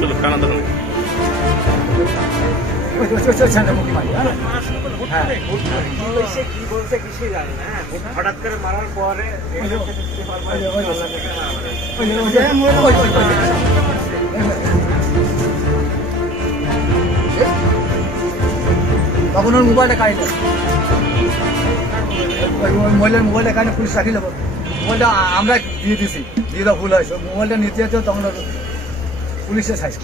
চলো কানা ধরো হঠাৎ করে মারার পরে তখন ওর মোবাইলটা কাটলো, ওই মহিলার মোবাইলটা কাটলে পুলিশ রাখি দেবো। মোবাইলটা আমরা দিয়ে দিছি, দিয়ে দেওয়া ভুল হয়েছে। মোবাইলটা নিতে যেত তখন পুলিশের সাইজ।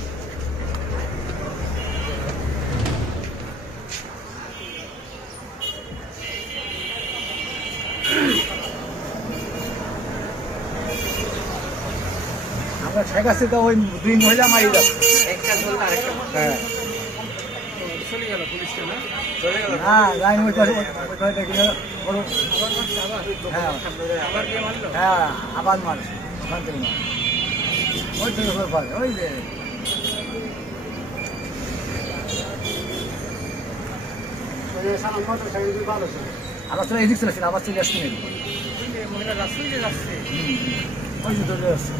আমরা শেখ হাসিনা ওই দুই মহিলা মারি যাবো। হ্যাঁ হ্যাঁ লাইন ওই পাশে দেখি হ্যাঁ হ্যাঁ আবার মার ওখান থেকে মার ওই থেকে পারে ওই যে আবার চলে এদিক চলেছিল, আবার চলে আসছে ওই যে চলে আসছে।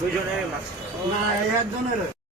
দুজনের মাস্ক না একজনের